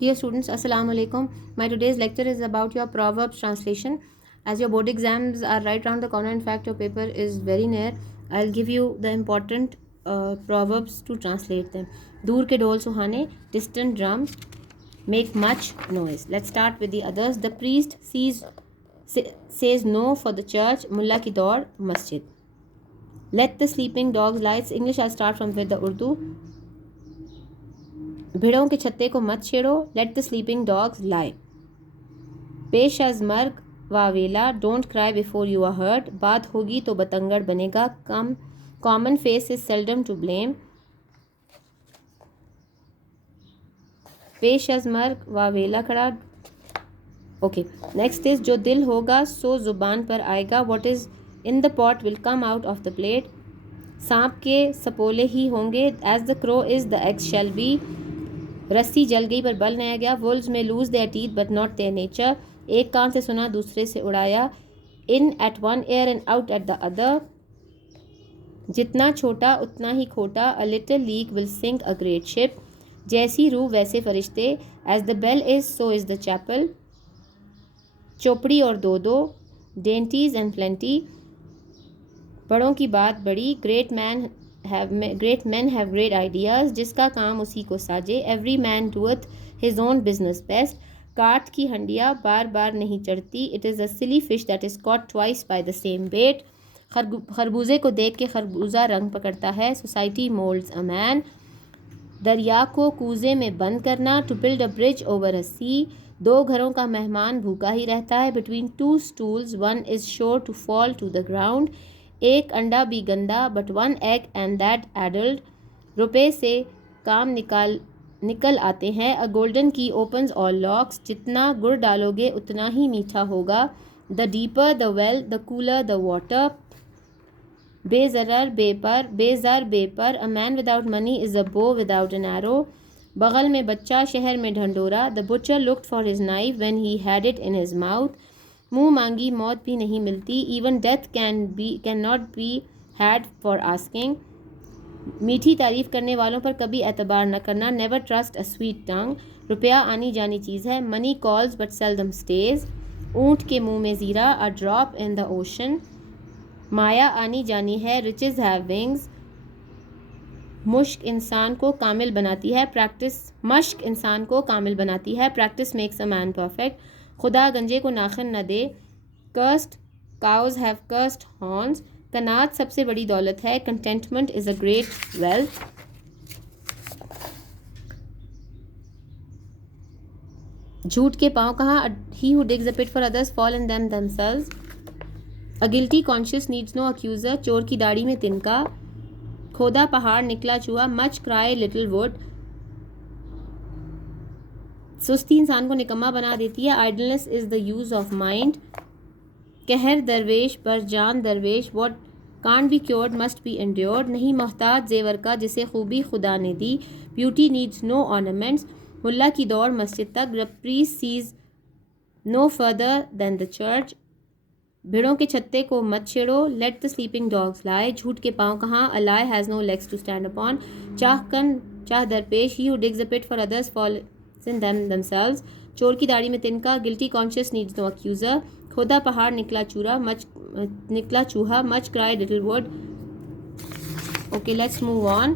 Dear students, Assalamu alaikum. My today's lecture is about your Proverbs translation. As your board exams are right around the corner, in fact your paper is very near, I'll give you the important proverbs to translate them. दूर के ढोल सुहाने, distant drum make much noise. Let's start with the others. The priest says no for the church, Mullah ki daud, masjid. Let the sleeping dogs lie. English, I'll start from with the Urdu. भिड़ों के छत्ते को मत छेड़ो. Let the sleeping dogs lie. पेश अज मर्ग वावेला, don't cry before you are hurt. बात होगी तो बतंगड़ बनेगा. Common face is seldom to blame. पेश अज मर्ग वावेला खड़ा. ओके, नेक्स्ट इज जो दिल होगा सो जुबान पर आएगा. What is in the pot will come out of the plate. सांप के सपोले ही होंगे. As the crow is the eggs shall be. रस्सी जल गई पर बल नया गया. Wolves may lose their teeth but not their nature. एक कान से सुना दूसरे से उड़ाया. In at one ear and out at the other. जितना छोटा उतना ही खोटा. A little leak will sink a great ship. जैसी रूह वैसे फरिश्ते. As the bell is so is the chapel. चोपड़ी और दो दो. Dainties and plenty. बड़ों की बात बड़ी. Great man have great ideas. जिसका काम उसी को साजे. Every man doeth his own business best. काठ की हंडिया बार बार नहीं चढ़ती. It is a silly fish that is caught twice by the same bait. खरबूजे को देख के खरबूजा रंग पकड़ता है. Society moulds a man. दरिया को कूजे में बंद करना. To build a bridge over a sea. दो घरों का मेहमान भूखा ही रहता है. Between two stools one is sure to fall to the ground. एक अंडा भी गंदा but one egg and that adult. रुपए से काम निकल आते हैं. A golden key opens all locks. जितना गुड़ डालोगे उतना ही मीठा होगा. The deeper the well the cooler the water. बेज़र बेपर. A man without money is a bow without an arrow. बगल में बच्चा शहर में ढंडोरा. The butcher looked for his knife when he had it in his mouth. मुँह मांगी मौत भी नहीं मिलती. Even death can not be had for asking. मीठी तारीफ करने वालों पर कभी एतबार न करना. Never trust a sweet tongue. रुपया आनी जानी चीज़ है. Money calls but seldom stays. ऊँट के मुंह में ज़ीरा. A drop in the ocean. माया आनी जानी है. Riches have wings. मश्क इंसान को कामिल बनाती है. Practice makes a man perfect. खुदा गंजे को नाखन न दे. Cursed cows have cursed horns. कनात सबसे बड़ी दौलत है. Contentment is a great wealth. झूठ के पाँव कहाँ. He who digs a pit for others fall in them themselves. A guilty conscious needs no accuser. चोर की दाढ़ी में तिनका. खोदा पहाड़ निकला चूहा. Much cry little wood. सुस्ती इंसान को निकम्मा बना देती है. Idleness is the use of mind. कहर दरवेश पर जान दरवेश. What can't be cured must be endured. नहीं मोहताज जेवर का जिसे खूबी खुदा ने दी. Beauty needs no ornaments. मुल्ला की दौड़ मस्जिद तक. The priest sees no further than the church. भिड़ों के छत्ते को मत छेड़ो. Let the sleeping dogs lie. झूठ के पाँव कहाँ. A lie has no legs to stand upon. चाह दरपेश. ही who digs a pit for others fall in themselves. चोर की दाढ़ी में तिनका. Guilty conscious needs no accuser. खोदा पहाड़ निकला चूहा. Much cry little wood. Okay, let's move on.